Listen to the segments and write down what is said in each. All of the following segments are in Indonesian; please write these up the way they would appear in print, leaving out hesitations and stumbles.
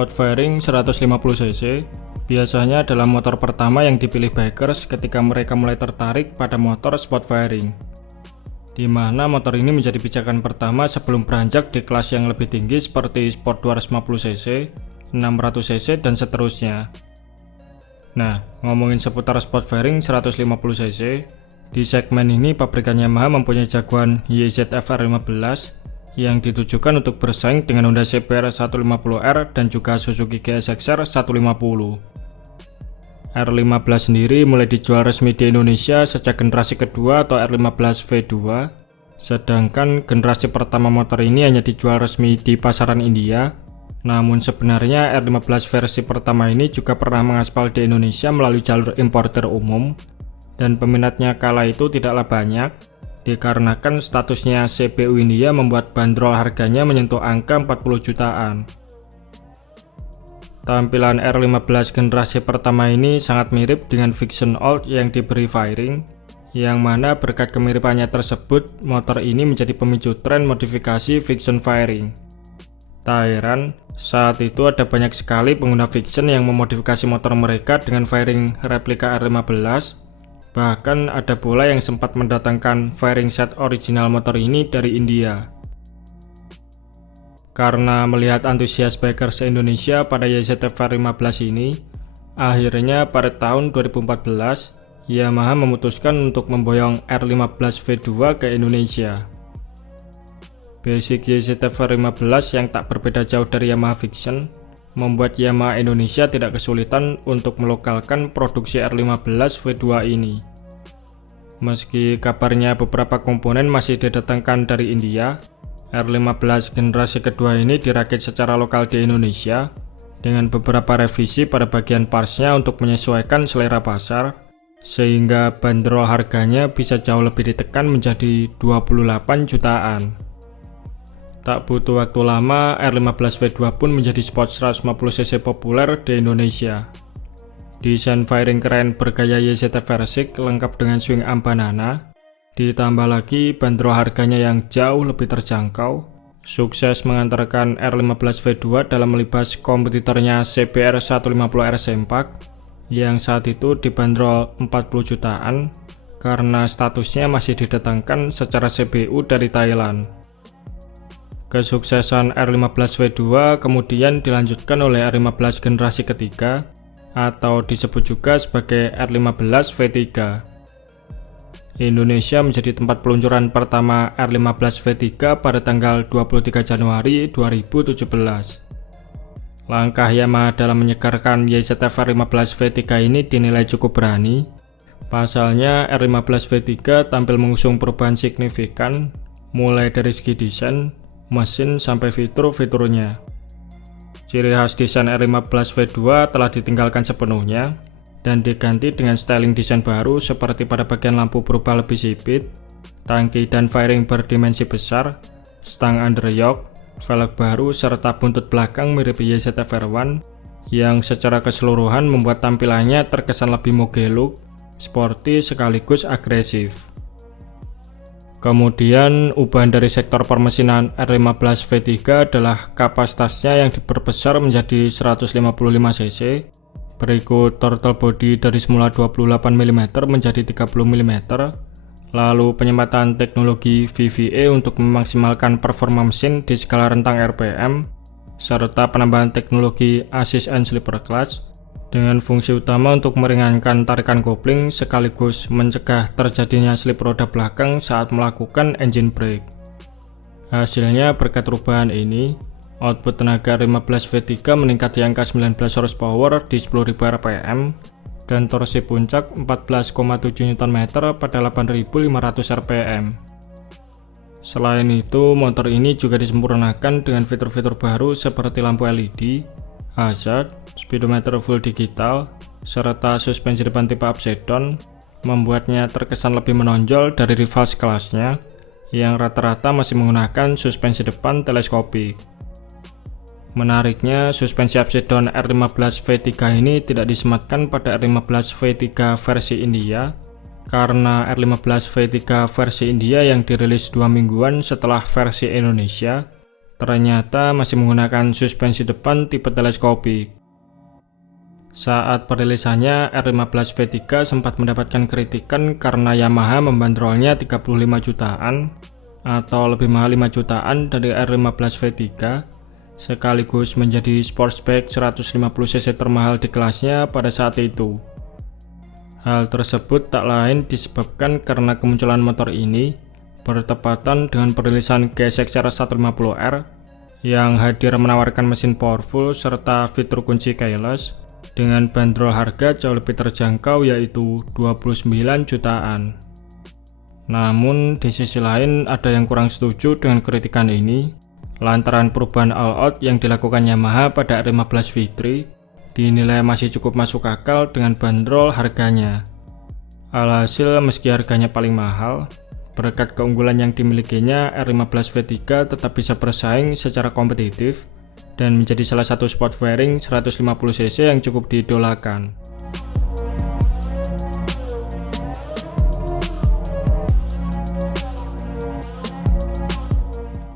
Sport fairing 150cc biasanya adalah motor pertama yang dipilih bikers ketika mereka mulai tertarik pada motor sport fairing, di mana motor ini menjadi pijakan pertama sebelum beranjak di kelas yang lebih tinggi seperti Sport 250cc, 600cc, dan seterusnya. Nah, ngomongin seputar sport fairing 150cc, di segmen ini pabrikan Yamaha mempunyai jagoan YZF R15 yang ditujukan untuk bersaing dengan Honda CBR 150R dan juga Suzuki GSX-R 150. R15 sendiri mulai dijual resmi di Indonesia sejak generasi kedua atau R15 V2, sedangkan generasi pertama motor ini hanya dijual resmi di pasaran India. Namun sebenarnya R15 versi pertama ini juga pernah mengaspal di Indonesia melalui jalur importer umum, dan peminatnya kala itu tidaklah banyak, dikarenakan statusnya CPU India membuat bandrol harganya menyentuh angka 40 jutaan. Tampilan R15 generasi pertama ini sangat mirip dengan Vixion Old yang diberi fairing, yang mana berkat kemiripannya tersebut, motor ini menjadi pemicu tren modifikasi Vixion fairing. Tak heran, saat itu ada banyak sekali pengguna Vixion yang memodifikasi motor mereka dengan fairing replika R15. Bahkan ada pula yang sempat mendatangkan fairing set original motor ini dari India. Karena melihat antusias bikers Indonesia pada YZF R15 ini, akhirnya pada tahun 2014, Yamaha memutuskan untuk memboyong R15 V2 ke Indonesia. Basic YZF R15 yang tak berbeda jauh dari Yamaha Vixion membuat Yamaha Indonesia tidak kesulitan untuk melokalkan produksi R15 V2 ini. Meski kabarnya beberapa komponen masih didatangkan dari India, R15 generasi kedua ini dirakit secara lokal di Indonesia dengan beberapa revisi pada bagian partsnya untuk menyesuaikan selera pasar, sehingga bandrol harganya bisa jauh lebih ditekan menjadi 28 jutaan. Tak butuh waktu lama, R15 V2 pun menjadi sport 150cc populer di Indonesia. Desain fairing keren bergaya YZF Versik lengkap dengan swing arm banana, ditambah lagi bandrol harganya yang jauh lebih terjangkau, sukses mengantarkan R15 V2 dalam melibas kompetitornya CBR 150R Sempak, yang saat itu dibanderol 40 jutaan, karena statusnya masih didatangkan secara CBU dari Thailand. Kesuksesan R15 V2 kemudian dilanjutkan oleh R15 generasi ketiga, atau disebut juga sebagai R15 V3. Indonesia menjadi tempat peluncuran pertama R15 V3 pada tanggal 23 Januari 2017. Langkah Yamaha dalam menyegarkan YZF R15 V3 ini dinilai cukup berani. Pasalnya R15 V3 tampil mengusung perubahan signifikan, mulai dari segi desain, mesin, sampai fitur-fiturnya. Ciri khas desain R15 V2 telah ditinggalkan sepenuhnya dan diganti dengan styling desain baru seperti pada bagian lampu berubah lebih sipit, tangki dan fairing berdimensi besar, stang underyoke, velg baru, serta buntut belakang mirip YZF R1 yang secara keseluruhan membuat tampilannya terkesan lebih mogeluk, sporty sekaligus agresif. Kemudian, ubahan dari sektor permesinan R15 V3 adalah kapasitasnya yang diperbesar menjadi 155cc, berikut throttle body dari semula 28 mm menjadi 30 mm, lalu penyempatan teknologi VVA untuk memaksimalkan performa mesin di skala rentang RPM, serta penambahan teknologi assist and slipper clutch, dengan fungsi utama untuk meringankan tarikan kopling sekaligus mencegah terjadinya slip roda belakang saat melakukan engine brake. Hasilnya, berkat perubahan ini, output tenaga R15 V3 meningkat di angka 19 horsepower di 10.000 rpm dan torsi puncak 14,7 Nm pada 8.500 rpm. Selain itu, motor ini juga disempurnakan dengan fitur-fitur baru seperti lampu LED, hazard, speedometer full digital, serta suspensi depan tipe upside down, membuatnya terkesan lebih menonjol dari rival sekelasnya yang rata-rata masih menggunakan suspensi depan teleskopik. Menariknya, suspensi upside down R15 V3 ini tidak disematkan pada R15 V3 versi India, karena R15 V3 versi India yang dirilis 2 mingguan setelah versi Indonesia ternyata masih menggunakan suspensi depan tipe teleskopik. Saat perilisannya, R15 V3 sempat mendapatkan kritikan karena Yamaha membandrolnya 35 jutaan atau lebih mahal 5 jutaan dari R15 V3, sekaligus menjadi sportsback 150cc termahal di kelasnya pada saat itu. Hal tersebut tak lain disebabkan karena kemunculan motor ini bertepatan dengan perilisan GSX-R 150R yang hadir menawarkan mesin powerful serta fitur kunci keyless dengan bandrol harga jauh lebih terjangkau yaitu 29 jutaan. Namun di sisi lain ada yang kurang setuju dengan kritikan ini lantaran perubahan all-out yang dilakukan Yamaha pada R15 V3 dinilai masih cukup masuk akal dengan bandrol harganya. Alhasil meski harganya paling mahal, berkat keunggulan yang dimilikinya, R15 V3 tetap bisa bersaing secara kompetitif dan menjadi salah satu sport fairing 150cc yang cukup diidolakan.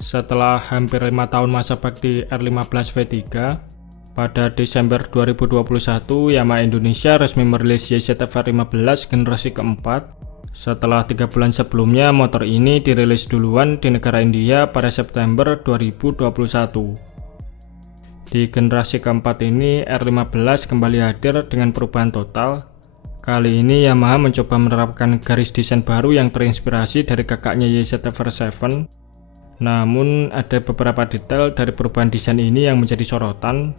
Setelah hampir 5 tahun masa bakti R15 V3, pada Desember 2021 Yamaha Indonesia resmi merilis YZF-R15 generasi keempat. Setelah 3 bulan sebelumnya, motor ini dirilis duluan di negara India pada September 2021. Di generasi keempat ini, R15 kembali hadir dengan perubahan total. Kali ini Yamaha mencoba menerapkan garis desain baru yang terinspirasi dari kakaknya YZF-R7. Namun, ada beberapa detail dari perubahan desain ini yang menjadi sorotan.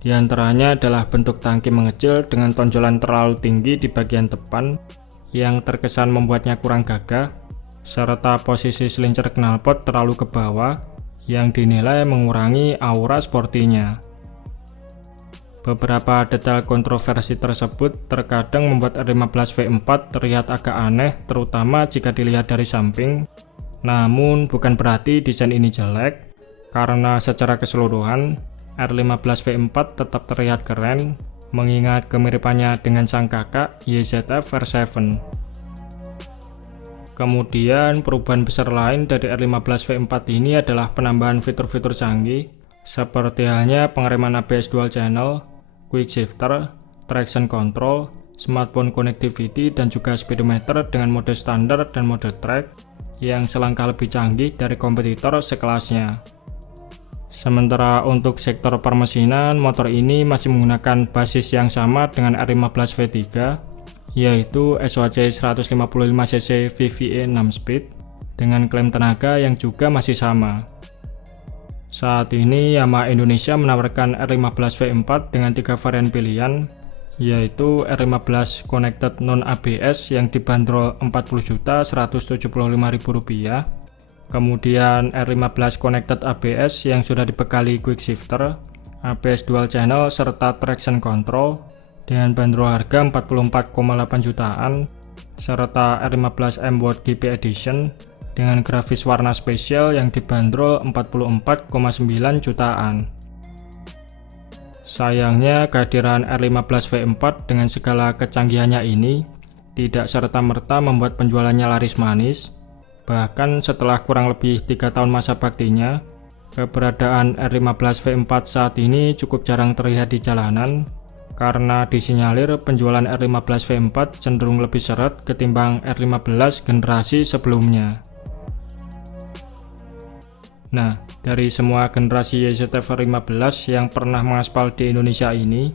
Di antaranya adalah bentuk tangki mengecil dengan tonjolan terlalu tinggi di bagian depan, yang terkesan membuatnya kurang gagah, serta posisi silinder knalpot terlalu ke bawah yang dinilai mengurangi aura sportinya. Beberapa detail kontroversi tersebut terkadang membuat R15 V4 terlihat agak aneh, terutama jika dilihat dari samping. Namun bukan berarti desain ini jelek, karena secara keseluruhan R15 V4 tetap terlihat keren mengingat kemiripannya dengan sang kakak YZF-R7. Kemudian perubahan besar lain dari R15 V4 ini adalah penambahan fitur-fitur canggih seperti halnya pengereman ABS dual channel, quick shifter, traction control, smartphone connectivity, dan juga speedometer dengan mode standar dan mode track yang selangkah lebih canggih dari kompetitor sekelasnya. Sementara untuk sektor permesinan, motor ini masih menggunakan basis yang sama dengan R15 V3, yaitu SOHC 155cc VVA 6 speed dengan klaim tenaga yang juga masih sama. Saat ini Yamaha Indonesia menawarkan R15 V4 dengan 3 varian pilihan, yaitu R15 Connected Non-ABS yang dibanderol Rp40.175.000, kemudian R15 Connected ABS yang sudah dibekali quick shifter, ABS dual channel, serta traction control dengan bandrol harga 44,8 jutaan, serta R15 M-World GP Edition dengan grafis warna spesial yang dibanderol 44,9 jutaan. Sayangnya kehadiran R15 V4 dengan segala kecanggihannya ini tidak serta-merta membuat penjualannya laris manis. Bahkan setelah kurang lebih 3 tahun masa baktinya, keberadaan R15 V4 saat ini cukup jarang terlihat di jalanan karena disinyalir penjualan R15 V4 cenderung lebih seret ketimbang R15 generasi sebelumnya. Nah, dari semua generasi YZF-R15 yang pernah mengaspal di Indonesia ini,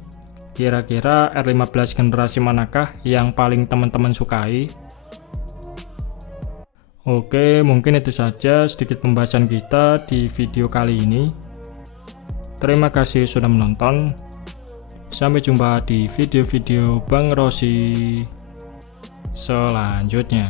kira-kira R15 generasi manakah yang paling teman-teman sukai? Oke, mungkin itu saja sedikit pembahasan kita di video kali ini. Terima kasih sudah menonton. Sampai jumpa di video-video Bang Rossi selanjutnya.